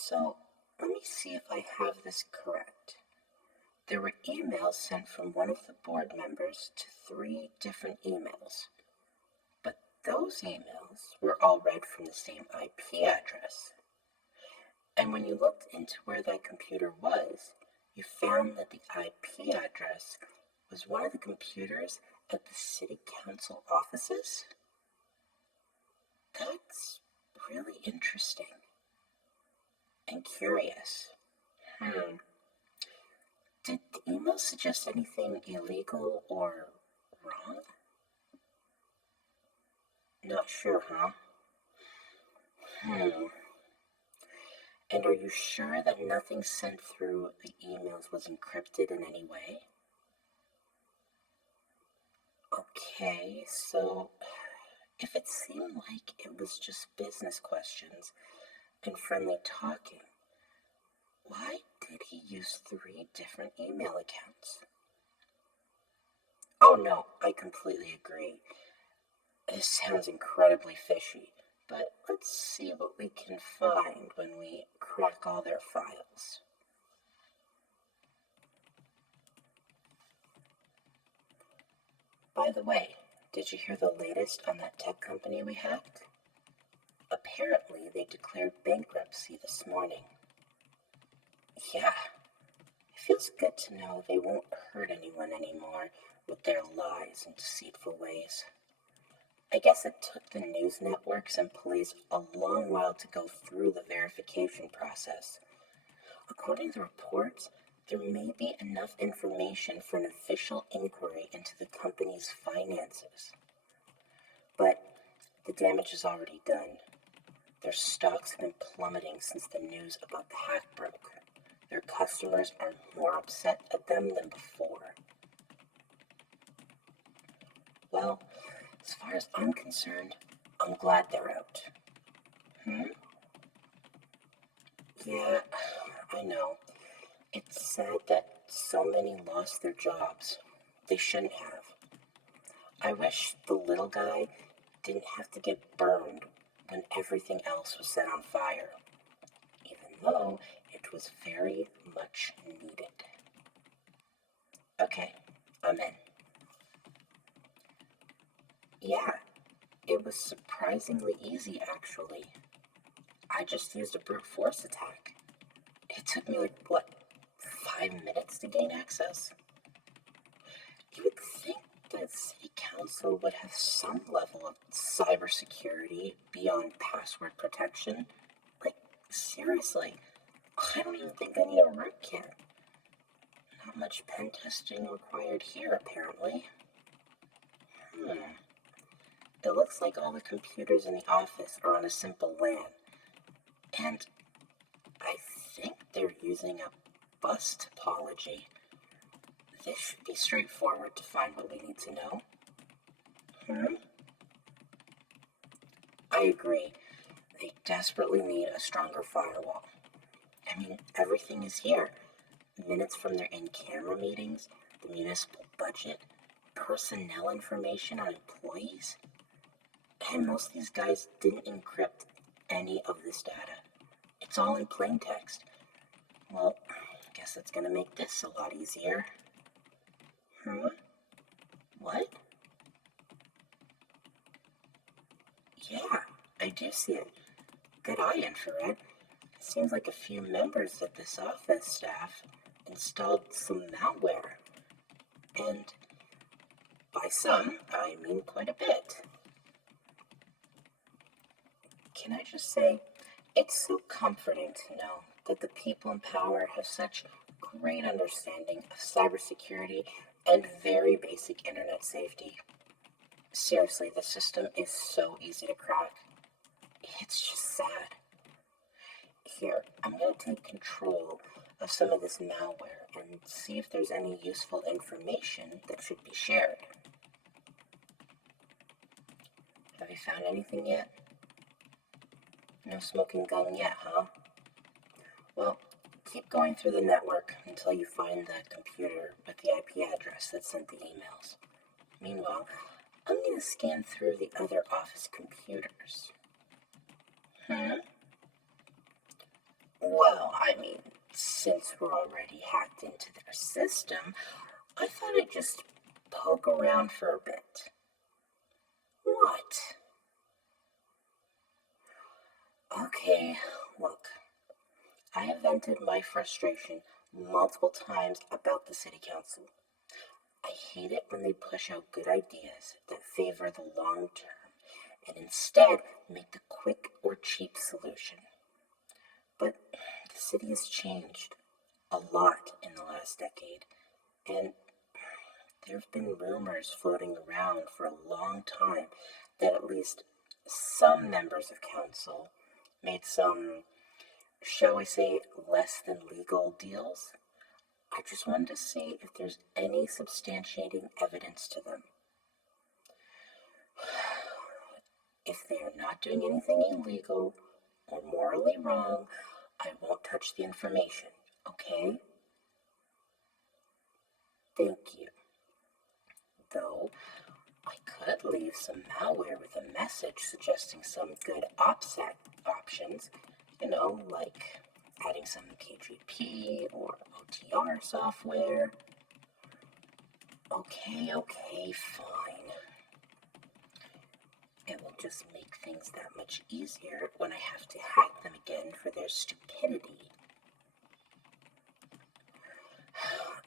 So let me see if I have this correct. There were emails sent from one of the board members to 3 different emails, but those emails were all read from the same IP address. And when you looked into where that computer was, you found that the IP address was one of the computers at the city council offices. That's really interesting and curious. Did the email suggest anything illegal or wrong? Not sure, huh? And are you sure that nothing sent through the emails was encrypted in any way? Okay, so if it seemed like it was just business questions and friendly talking, why did he use 3 different email accounts? Oh no, I completely agree. This sounds incredibly fishy, but let's see what we can find when we crack all their files. By the way, did you hear the latest on that tech company we hacked? Apparently, they declared bankruptcy this morning. Yeah, it feels good to know they won't hurt anyone anymore with their lies and deceitful ways. I guess it took the news networks and police a long while to go through the verification process. According to reports, there may be enough information for an official inquiry into the company's finances. But the damage is already done. Their stocks have been plummeting since the news about the hack broke. Their customers are more upset at them than before. Well, as far as I'm concerned, I'm glad they're out. Yeah, I know. It's sad that so many lost their jobs. They shouldn't have. I wish the little guy didn't have to get burned when everything else was set on fire, even though it was very much needed. Okay, I'm in. Yeah, it was surprisingly easy, actually. I just used a brute force attack. It took me 5 minutes to gain access? You would think that city council would have some level of cybersecurity beyond password protection. Seriously, I don't even think I need a rootkit. Not much pen testing required here, apparently. It looks like all the computers in the office are on a simple LAN. And I think they're using a bus topology. This should be straightforward to find what we need to know. I agree. They desperately need a stronger firewall. I mean, everything is here. Minutes from their in-camera meetings, the municipal budget, personnel information on employees. And most of these guys didn't encrypt any of this data. It's all in plain text. Well, I guess that's gonna make this a lot easier. What? Yeah, I do see it. Good eye, Infrared. It seems like a few members of this office staff installed some malware. And by some, I mean quite a bit. Can I just say, it's so comforting to know that the people in power have such great understanding of cybersecurity and very basic internet safety. Seriously, the system is so easy to crack. It's just sad. Here, I'm going to take control of some of this malware and see if there's any useful information that should be shared. Have you found anything yet? No smoking gun yet, huh? Well, keep going through the network until you find the computer with the IP address that sent the emails. Meanwhile, I'm going to scan through the other office computers. already hacked into their system, I thought I'd just poke around for a bit. What? Okay, look, I have vented my frustration multiple times about the city council. I hate it when they push out good ideas that favor the long term and instead make the quick or cheap solution. But the city has changed a lot in the last decade, and there have been rumors floating around for a long time that at least some members of council made some, shall we say, less than legal deals. I just wanted to see if there's any substantiating evidence to them. If they are not doing anything illegal or morally wrong, I won't touch the information, okay? Thank you. Though, I could leave some malware with a message suggesting some good OPSEC options, like adding some KGP or OTR software. Okay, fine. It will just make things that much easier when I have to hack them again for their stupidity.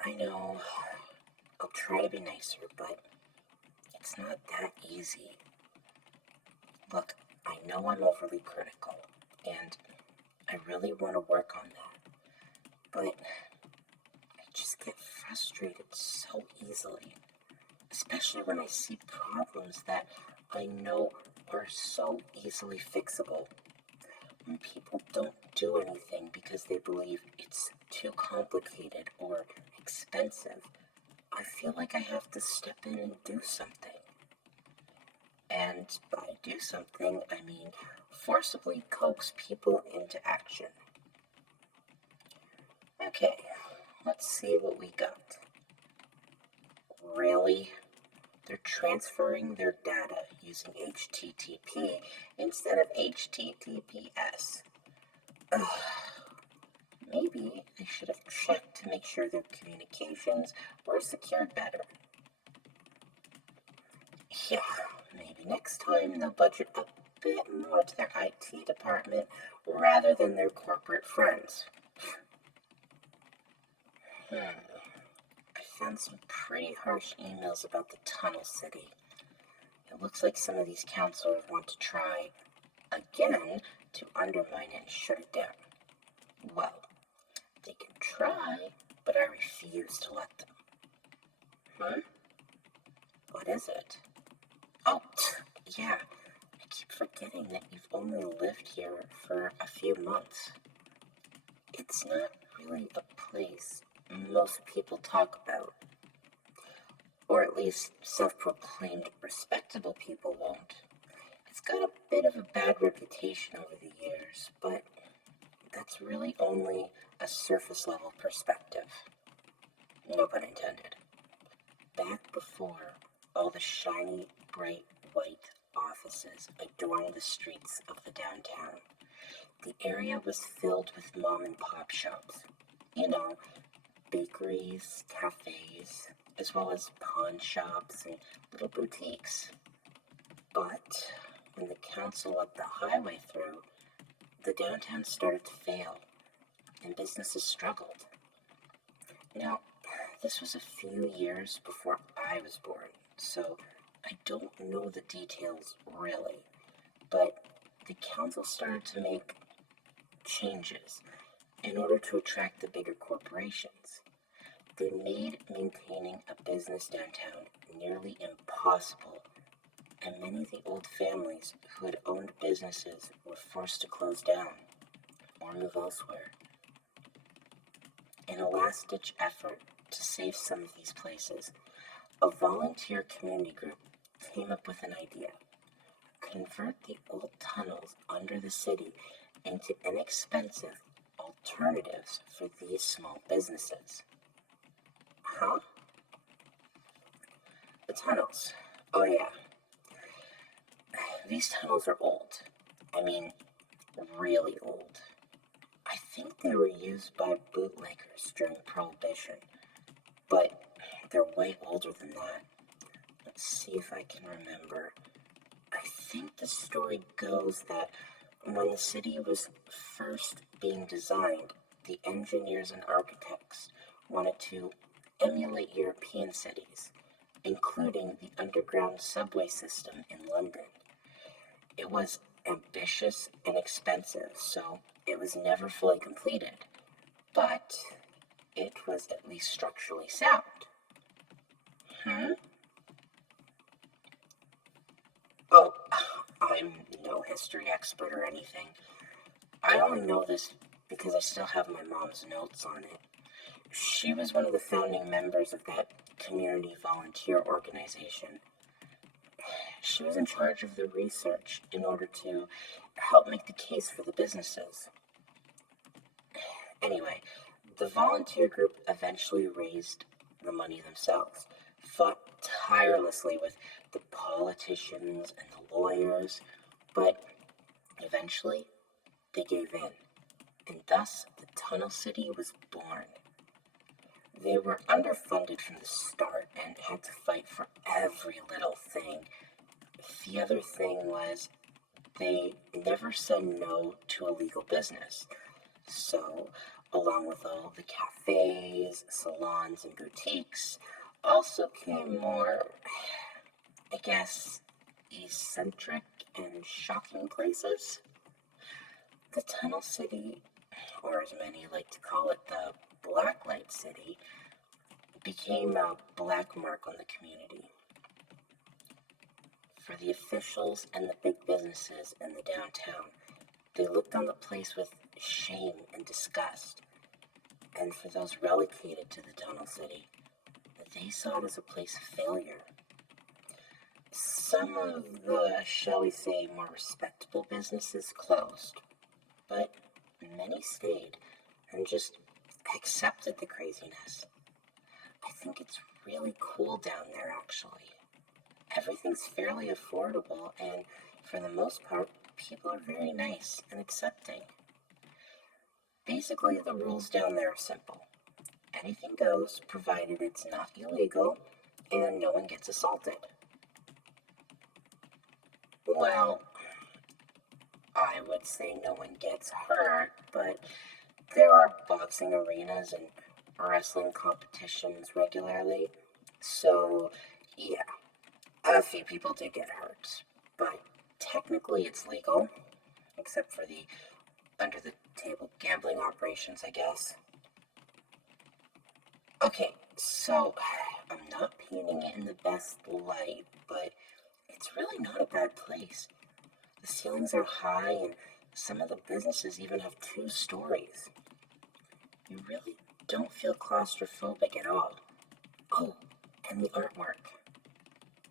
I know, I'll try to be nicer, but it's not that easy. Look, I know I'm overly critical, and I really want to work on that, but I just get frustrated so easily, especially when I see problems that I know are so easily fixable. When people don't do anything because they believe it's too complicated or expensive, I feel like I have to step in and do something. And by do something, I mean forcibly coax people into action. Okay, let's see what we got. Really? They're transferring their data using HTTP instead of HTTPS. Ugh. Maybe they should have checked to make sure their communications were secured better. Yeah, maybe next time they'll budget a bit more to their IT department rather than their corporate friends. I found some pretty harsh emails about the Tunnel City. It looks like some of these councilors want to try, again, to undermine it and shut it down. Well, they can try, but I refuse to let them. What is it? Oh, yeah, I keep forgetting that you've only lived here for a few months. It's not really a place most people talk about. Or at least self-proclaimed respectable people won't. It's got a bit of a bad reputation over the years, but that's really only a surface-level perspective. No pun intended. Back before all the shiny, bright white offices adorned the streets of the downtown, the area was filled with mom-and-pop shops. Bakeries, cafes, as well as pawn shops and little boutiques. But when the council let the highway through, the downtown started to fail and businesses struggled. Now, this was a few years before I was born, so I don't know the details really, but the council started to make changes in order to attract the bigger corporations. They made maintaining a business downtown nearly impossible, and many of the old families who had owned businesses were forced to close down or move elsewhere. In a last-ditch effort to save some of these places, a volunteer community group came up with an idea: convert the old tunnels under the city into inexpensive alternatives for these small businesses. Huh? The tunnels. Oh yeah. These tunnels are old. I mean, really old. I think they were used by bootleggers during Prohibition, but they're way older than that. Let's see if I can remember. I think the story goes that when the city was first being designed, the engineers and architects wanted to emulate European cities, including the underground subway system in London. It was ambitious and expensive, so it was never fully completed, but it was at least structurally sound. Hmm? Oh, I'm no history expert or anything. I only know this because I still have my mom's notes on it. She was one of the founding members of that community volunteer organization. She was in charge of the research in order to help make the case for the businesses. Anyway, the volunteer group eventually raised the money themselves, fought tirelessly with the politicians and the lawyers, but eventually they gave in, and thus the Tunnel City was born. They were underfunded from the start and had to fight for every little thing. The other thing was they never said no to a legal business. So, along with all the cafes, salons, and boutiques, also came more, I guess, eccentric and shocking places. The Tunnel City, or as many like to call it, the Blacklight City, became a black mark on the community. For the officials and the big businesses in the downtown, they looked on the place with shame and disgust. And for those relegated to the Tunnel City, they saw it as a place of failure. Some of the, shall we say, more respectable businesses closed, but many stayed and just accepted the craziness. I think it's really cool down there, actually. Everything's fairly affordable, and for the most part, people are very nice and accepting. Basically, the rules down there are simple. Anything goes, provided it's not illegal and no one gets assaulted. Well, I would say no one gets hurt, but there are boxing arenas and wrestling competitions regularly. So, yeah, a few people did get hurt, but technically it's legal, except for the under the table gambling operations, I guess. Okay, so I'm not painting it in the best light, but it's really not a bad place. The ceilings are high, and some of the businesses even have 2 stories. You really don't feel claustrophobic at all. Oh, and the artwork.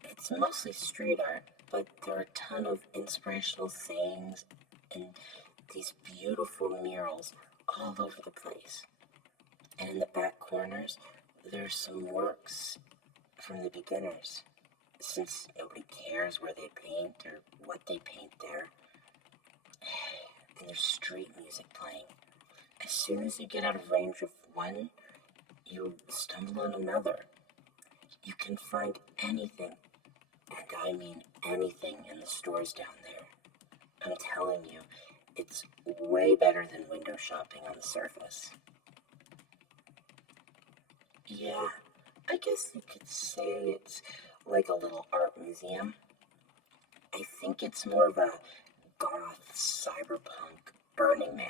It's mostly street art, but there are a ton of inspirational sayings and these beautiful murals all over the place. And in the back corners, there's some works from the beginners. Since nobody cares where they paint or what they paint there. And there's street music playing. As soon as you get out of range of one, you stumble on another. You can find anything, and I mean anything, in the stores down there. I'm telling you, it's way better than window shopping on the surface. Yeah, I guess you could say it's like a little art museum. I think it's more of a goth, cyberpunk Burning Man,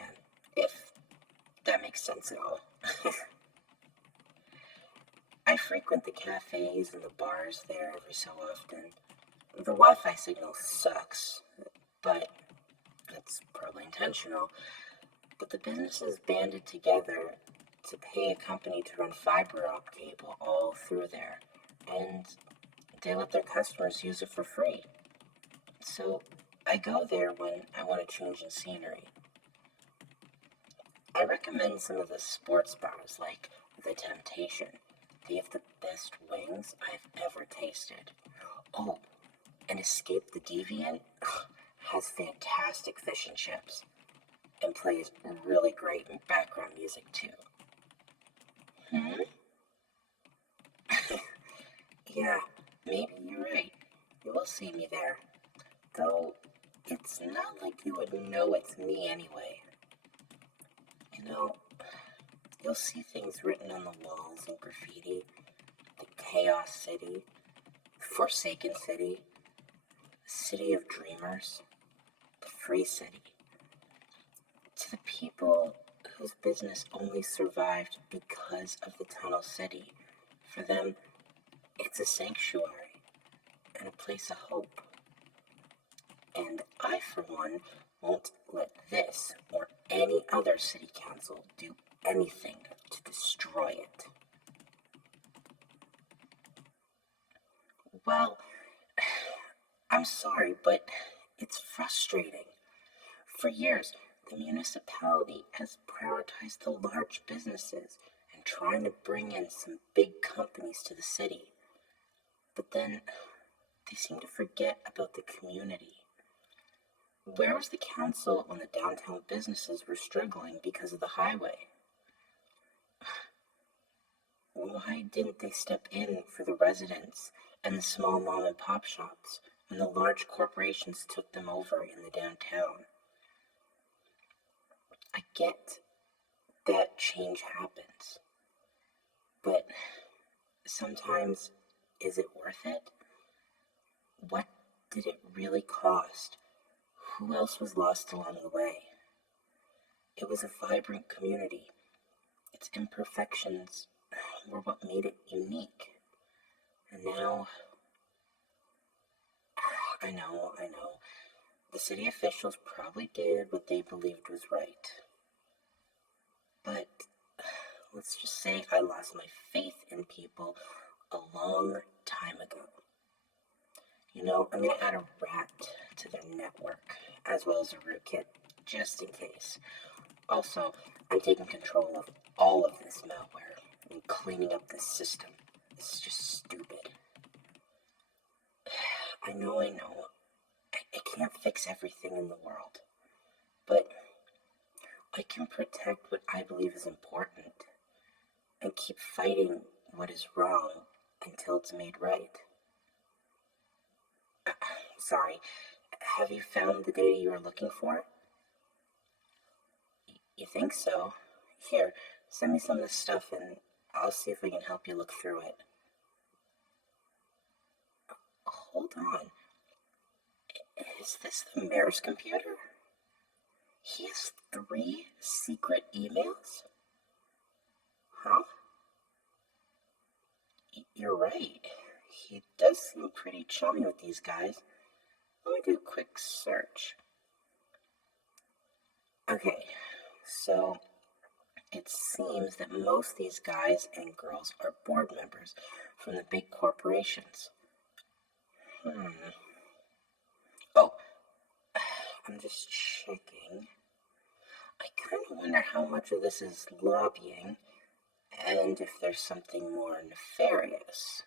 if that makes sense at all. I frequent the cafes and the bars there every so often. The Wi-Fi signal sucks, but that's probably intentional. But the businesses banded together to pay a company to run fiber optic cable all through there, and they let their customers use it for free. So I go there when I want to change in scenery. I recommend some of the sports bars like The Temptation. They have the best wings I've ever tasted. Oh, and Escape the Deviant has fantastic fish and chips. and plays really great background music too. Hmm? Yeah, maybe you're right. You will see me there. Though, it's not like you would know it's me anyway. You know, you'll see things written on the walls in graffiti. The Chaos City, Forsaken City, the City of Dreamers, the Free City. To the people whose business only survived because of the Tunnel City, for them, it's a sanctuary and a place of hope. And I, for one, won't let this or any other city council do anything to destroy it. Well, I'm sorry, but it's frustrating. For years, the municipality has prioritized the large businesses and trying to bring in some big companies to the city. But then they seem to forget about the community. Where was the council when the downtown businesses were struggling because of the highway? Why didn't they step in for the residents and the small mom and pop shops when the large corporations took them over in the downtown? I get that change happens, but sometimes, is it worth it? What did it really cost? Who else was lost along the way? It was a vibrant community. Its imperfections were what made it unique. And now, I know, the city officials probably did what they believed was right. But let's just say I lost my faith in people a long time ago. You know, I'm going to add a rat to their network, as well as a rootkit, just in case. Also, I'm taking control of all of this malware and cleaning up this system. This is just stupid. I know. I can't fix everything in the world. But I can protect what I believe is important and keep fighting what is wrong until it's made right. Sorry, have you found the data you were looking for? You think so? Here, send me some of this stuff and I'll see if I can help you look through it. Hold on. Is this the mayor's computer? He has 3 secret emails? Huh? You're right. He does seem pretty chummy with these guys. Let me do a quick search. Okay, so it seems that most of these guys and girls are board members from the big corporations. Oh, I'm just checking. I kind of wonder how much of this is lobbying and if there's something more nefarious.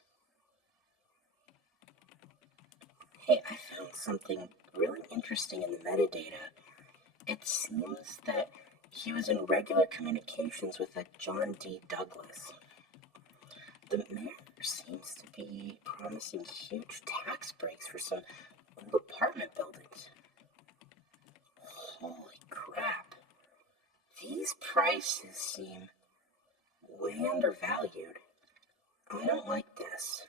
Hey, I found something really interesting in the metadata. It seems that he was in regular communications with a John D. Douglas. The mayor seems to be promising huge tax breaks for some old apartment buildings. Holy crap. These prices seem way undervalued. I don't like this.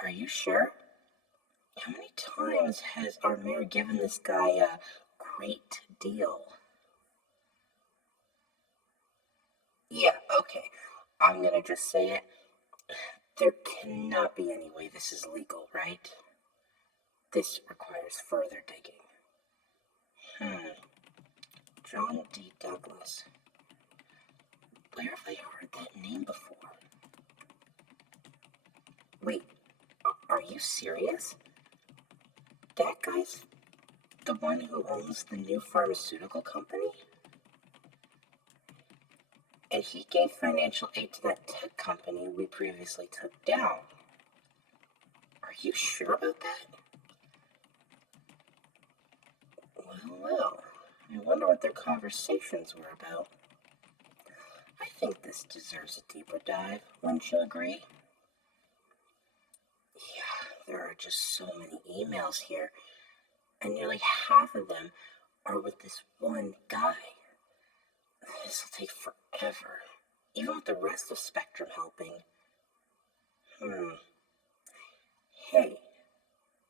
Are you sure? How many times has our mayor given this guy a great deal? Yeah, okay. I'm gonna just say it. There cannot be any way this is legal, right? This requires further digging. John D. Douglas. Where have I heard that name before? Wait, are you serious? That guy's the one who owns the new pharmaceutical company? And he gave financial aid to that tech company we previously took down. Are you sure about that? Well, Well, I wonder what their conversations were about. I think this deserves a deeper dive, wouldn't you agree? Yeah, there are just so many emails here, and nearly half of them are with this one guy. This will take forever, even with the rest of Spectrum helping. Hey,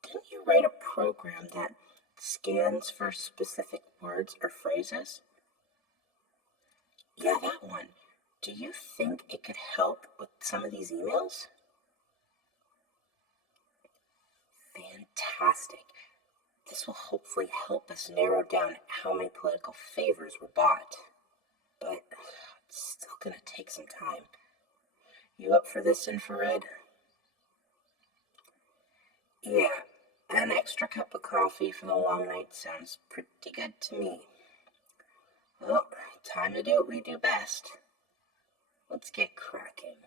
didn't you write a program that scans for specific words or phrases? Yeah, that one. Do you think it could help with some of these emails? Fantastic. This will hopefully help us narrow down how many political favors were bought. But it's still gonna take some time. You up for this, Infrared? Yeah, an extra cup of coffee for the long night sounds pretty good to me. Well, time to do what we do best. Let's get cracking.